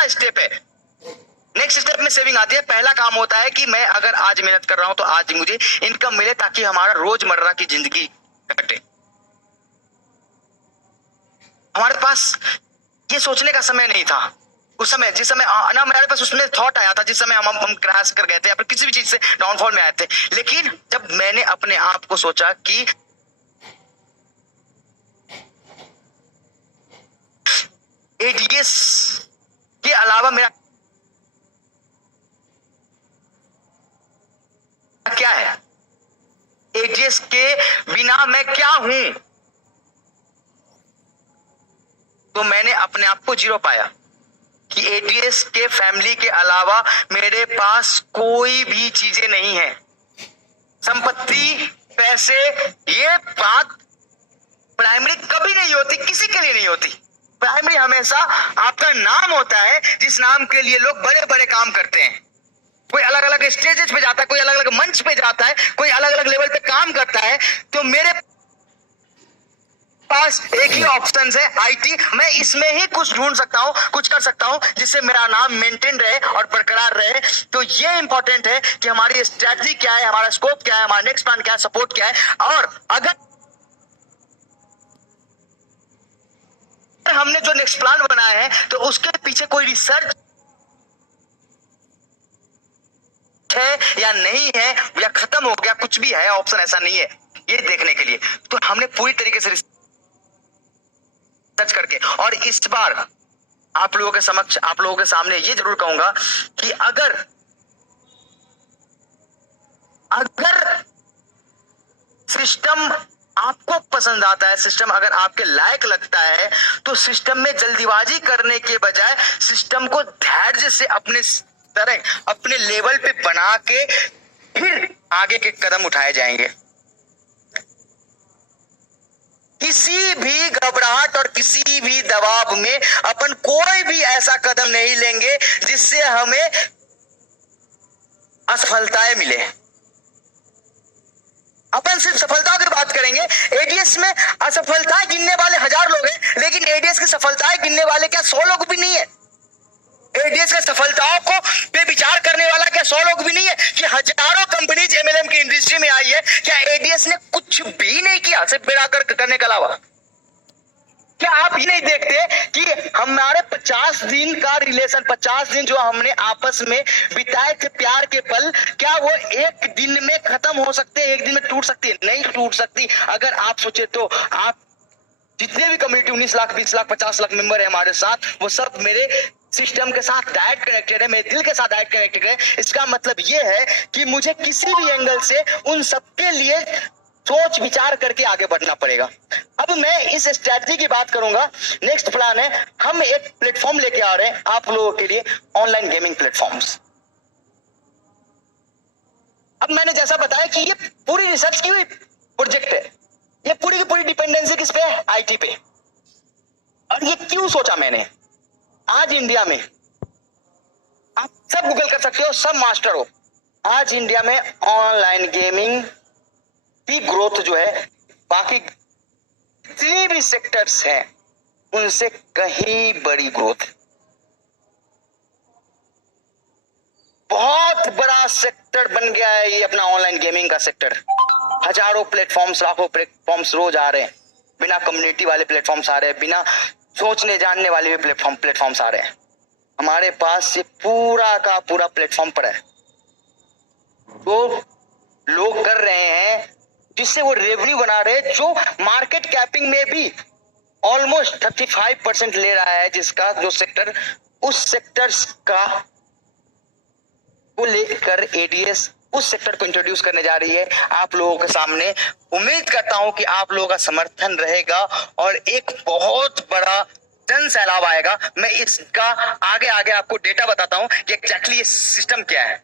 अगला स्टेप है, next step में सेविंग आती है। पहला काम होता है कि मैं अगर आज मेहनत कर रहा हूं तो आज मुझे इनकम मिले ताकि हमारा रोजमर्रा की जिंदगी कटे। हमारे पास ये सोचने का समय नहीं था उस समय, जिस समय ना हमारे पास उसमें थॉट आया था, जिस समय हम क्रैश कर गए थे या फिर किसी भी चीज से डाउनफॉल में आए थे। लेकिन जब मैंने अपने आप को सोचा कि एडीएस के अलावा मेरा क्या है, एडीएस के बिना मैं क्या हूं, तो मैंने अपने आप को जीरो पाया कि एडीएस के फैमिली के अलावा मेरे पास कोई भी चीजें नहीं है। संपत्ति, पैसे, ये बात प्राइमरी कभी नहीं होती, किसी के लिए नहीं होती। प्राइमरी हमेशा आपका नाम होता है, जिस नाम के लिए लोग बड़े बड़े काम करते हैं। कोई अलग अलग स्टेजेस पे जाता है, कोई अलग अलग मंच पे जाता है, कोई अलग अलग लेवल पे काम करता है। तो मेरे पास एक ही ऑप्शन है, आईटी। मैं इसमें ही कुछ ढूंढ सकता हूं, कुछ कर सकता हूं जिससे मेरा नाम मेंटेन रहे और बरकरार रहे। तो ये इंपॉर्टेंट है कि हमारी स्ट्रेटजी क्या है, हमारा स्कोप क्या है, हमारा नेक्स्ट प्लान क्या है, सपोर्ट क्या है। और अगर हमने जो नेक्स्ट प्लान बनाया है तो उसके पीछे कोई रिसर्च है या नहीं है, या खत्म हो गया, कुछ भी है ऑप्शन, ऐसा नहीं है, ये देखने के लिए तो हमने पूरी तरीके से रिसर्च करके। और इस बार आप लोगों के समक्ष, आप लोगों के सामने ये जरूर कहूंगा कि अगर सिस्टम आपको पसंद आता है, सिस्टम अगर आपके लायक लगता है, तो सिस्टम में जल्दीबाजी करने के बजाय सिस्टम को धैर्य से अपने तरह, अपने लेवल पे बना के फिर आगे के कदम उठाए जाएंगे। किसी भी घबराहट और किसी भी दबाव में अपन कोई भी ऐसा कदम नहीं लेंगे जिससे हमें असफलताएं मिले। अपन सिर्फ सफलता की बात करेंगे। एडीएस में असफलताएं गिनने वाले 1000 लोग हैं, लेकिन एडीएस की सफलताएं गिनने वाले क्या 100 लोग भी नहीं है। एडीएस की सफलताओं को पे विचार करने वाला क्या 100 लोग भी नहीं है कि हजारों कंपनीज एमएलएम की इंडस्ट्री में आई है, क्या एडीएस ने कुछ भी नहीं किया सिर्फ बेड़ा कर करने के अलावा? क्या आप ये नहीं देखते कि हमारे 50 दिन का रिलेशन, 50 दिन जो हमने आपस में बिताए थे प्यार के पल, क्या वो एक दिन में खत्म हो सकते हैं, एक दिन में टूट सकती है? नहीं टूट सकती। अगर आप सोचे तो आप जितने भी कम्युनिटी 19 लाख, 20 लाख, 50 लाख मेंबर है हमारे साथ, वो सब मेरे सिस्टम के साथ डायरेक्ट कनेक्टेड है, मेरे दिल के साथ डायरेक्ट कनेक्टेड है। इसका मतलब ये है कि मुझे किसी भी एंगल से उन सबके लिए सोच विचार करके आगे बढ़ना पड़ेगा। अब मैं इस स्ट्रैटेजी की बात करूंगा। नेक्स्ट प्लान है, हम एक प्लेटफॉर्म लेके आ रहे हैं आप लोगों के लिए, ऑनलाइन गेमिंग प्लेटफॉर्म्स। अब मैंने जैसा बताया कि ये पूरी रिसर्च की हुई प्रोजेक्ट है, ये पूरी की पूरी डिपेंडेंसी किस पे है? आईटी पे। और ये क्यों सोचा मैंने? आज इंडिया में आप सब गूगल कर सकते हो, सब मास्टर हो, आज इंडिया में ऑनलाइन गेमिंग की ग्रोथ जो है बाकी जितने भी सेक्टर्स हैं उनसे कहीं बड़ी ग्रोथ। बहुत बड़ा सेक्टर बन गया है ये अपना ऑनलाइन गेमिंग का सेक्टर। हजारों प्लेटफॉर्म्स, लाखों प्लेटफॉर्म्स रोज आ रहे हैं, बिना कम्युनिटी वाले प्लेटफॉर्म्स आ रहे हैं, बिना सोचने जानने वाले भी प्लेटफॉर्म्स आ रहे हैं। हमारे पास ये पूरा का पूरा प्लेटफॉर्म पर है, तो लोग कर रहे हैं जिससे वो रेवेन्यू बना रहे हैं, जो मार्केट कैपिंग में भी ऑलमोस्ट 35% ले रहा है, जिसका जो सेक्टर, उस सेक्टर्स का को लेकर एडीएस उस सेक्टर को इंट्रोड्यूस करने जा रही है आप लोगों के सामने। उम्मीद करता हूं कि आप लोगों का समर्थन रहेगा और एक बहुत बड़ा जन सैलाब आएगा। मैं इसका आगे आगे आपको डेटा बताता हूं कि एग्जैक्टली ये सिस्टम क्या है।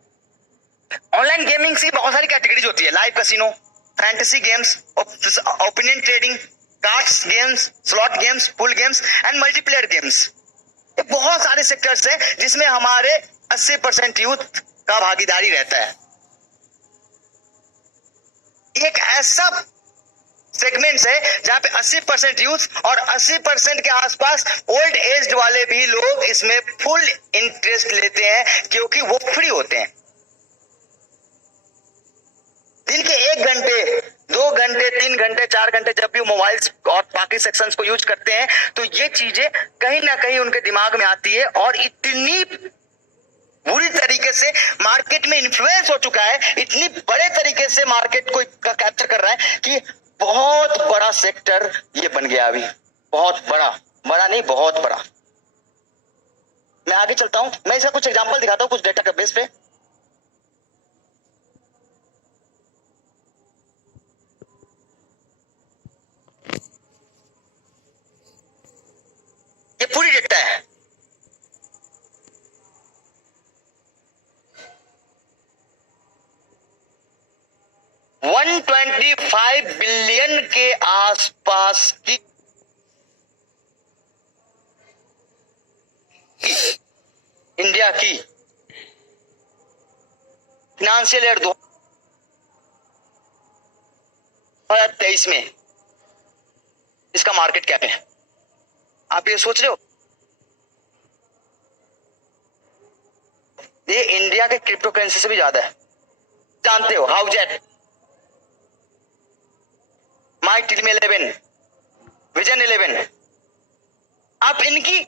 ऑनलाइन गेमिंग की बहुत सारी कैटेगरीज होती है, live casino, fantasy games, opinion trading, cards games, slot games, pool games and multiplayer games. ये बहुत सारे सेक्टर्स हैं जिसमें हमारे 80% यूथ का भागीदारी रहता है। एक ऐसा सेगमेंट्स है जहां पे 80% यूथ और 80% के आसपास ओल्ड एज वाले भी लोग इसमें फुल इंटरेस्ट लेते हैं, क्योंकि वो फ्री होते हैं। दिन के 1 घंटे 2 घंटे 3 घंटे 4 घंटे जब भी मोबाइल्स और बाकी सेक्शंस को यूज करते हैं, तो ये चीजें कहीं ना कहीं उनके दिमाग में आती है और इतनी बुरी तरीके से मार्केट में इन्फ्लुएंस हो चुका है, इतनी बड़े तरीके से मार्केट को कैप्चर कर रहा है कि बहुत बड़ा सेक्टर ये बन गया अभी। बहुत बड़ा, बड़ा नहीं बहुत बड़ा। मैं आगे चलता हूं, मैं इसका कुछ एग्जांपल दिखाता हूं कुछ डेटा के बेस पे। ये पूरी डेटा है। $125 बिलियन के आसपास की इंडिया की फाइनेंशियल ईयर 2023 में इसका मार्केट कैप है। आप ये सोच रहे हो, ये इंडिया के क्रिप्टो करेंसी से भी ज्यादा है। जानते हो हाउजेट, माई टीम 11, विजन 11, आप इनकी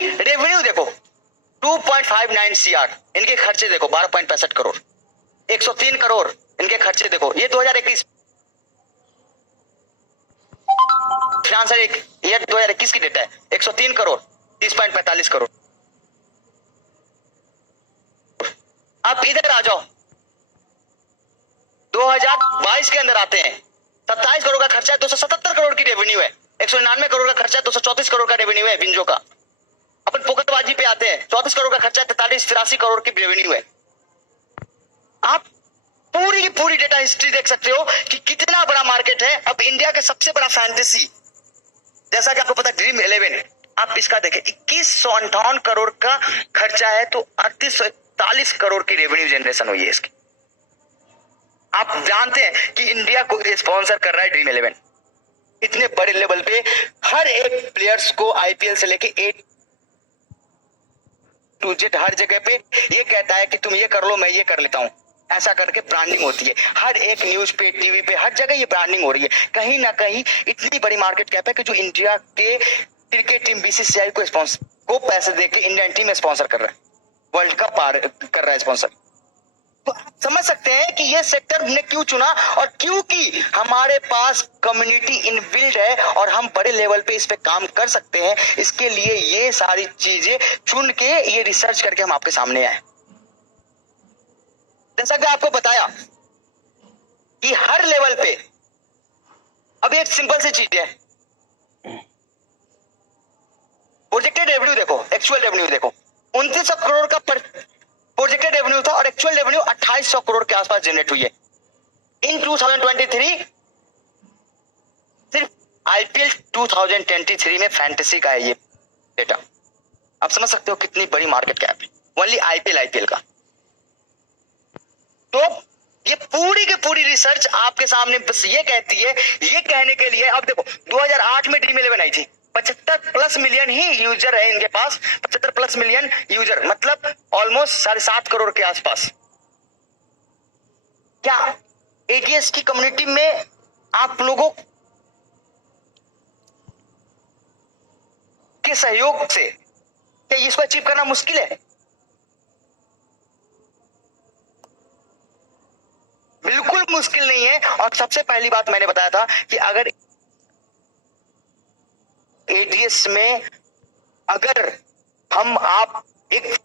रेवेन्यू देखो 2.59 CR, इनके खर्चे देखो 12.65 करोड़, 103 करोड़ इनके खर्चे देखो। ये 2021 फाइनेंशियल ईयर 2021 की डेटा है। 103 करोड़ 30.45 करोड़। आप इधर आ जाओ, 2022 के अंदर आते हैं। 27 करोड़ का खर्चा है, 277 करोड़ की रेवेन्यू है। 199 करोड़ का खर्चा है, 234 करोड़ का रेवेन्यू है बिंजो का। अपन पोकटबाजी पे आते हैं, 34 करोड़ का खर्चा है, 43-83 करोड़ की रेवेन्यू है। आप पूरी की पूरी डेटा हिस्ट्री देख सकते हो कि कितना बड़ा मार्केट है। अब इंडिया के सबसे बड़ा फैंटेसी, जैसा कि आपको पता ड्रीम 11, आप इसका देखें 2158 करोड़ का खर्चा है, तो 3841 करोड़ की रेवेन्यू जनरेशन हुई है इसकी। आप जानते हैं कि इंडिया को स्पॉन्सर कर रहा है ड्रीम 11 इतने बड़े लेवल पे। हर एक प्लेयर्स को आईपीएल से लेके A to Z हर जगह पे ये कहता है कि तुम ये कर लो मैं ये कर लेता हूं, ऐसा करके ब्रांडिंग होती है। हर एक न्यूज पे, टीवी पे, हर जगह ये ब्रांडिंग हो रही है। कहीं ना कहीं इतनी बड़ी मार्केट कैप है कि जो इंडिया के क्रिकेट टीम बीसीसीआई को पैसे देके इंडियन टीम में स्पॉन्सर कर रहा है, वर्ल्ड कप कर रहा है स्पॉन्सर। तो आप समझ सकते हैं कि ये सेक्टर ने क्यों चुना, और क्योंकि हमारे पास कम्युनिटी इनबिल्ड है और हम बड़े लेवल पे इस पे काम कर सकते हैं। इसके लिए ये सारी चीजें चुन के ये रिसर्च करके हम आपके सामने आए। जैसा कि आपको बताया कि हर लेवल पे अब एक सिंपल सी चीज है, प्रोजेक्टेड रेवेन्यू देखो, एक्चुअल रेवेन्यू देखो। 2900 करोड़ का प्रोजेक्टेड रेवेन्यू था और एक्चुअल रेवेन्यू 2800 करोड़ के आसपास जनरेट हुई है इन 2023। सिर्फ आईपीएल 2023 में फैंटेसी का है ये डेटा। आप समझ सकते हो कितनी बड़ी मार्केट कैप है ओनली आईपीएल का। तो ये पूरी की पूरी रिसर्च आपके सामने बस ये कहती है, ये कहने के लिए। अब देखो 2008 में ड्रीम 11 आई थी, 75+ मिलियन ही यूजर है इनके पास। 75+ मिलियन यूजर मतलब ऑलमोस्ट 7.5 करोड़ के आसपास। क्या एडीएस की कम्युनिटी में आप लोगों के सहयोग से क्या इसको अचीव करना मुश्किल है? बिल्कुल मुश्किल नहीं है। और सबसे पहली बात मैंने बताया था कि अगर एडीएस में अगर हम आप एक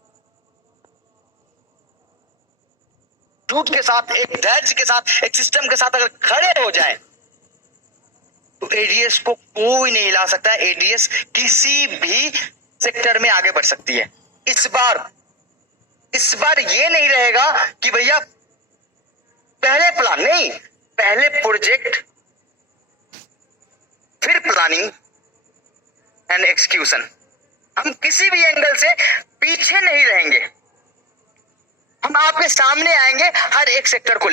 झूठ के साथ, एक धैर्य के साथ, एक सिस्टम के साथ अगर खड़े हो जाए तो एडीएस को कोई नहीं हिला सकता। एडीएस किसी भी सेक्टर में आगे बढ़ सकती है। इस बार ये नहीं रहेगा कि भैया पहले प्लान नहीं, पहले प्रोजेक्ट फिर प्लानिंग एंड एक्सक्यूशन। हम किसी भी एंगल से पीछे नहीं रहेंगे, हम आपके सामने आएंगे हर एक सेक्टर को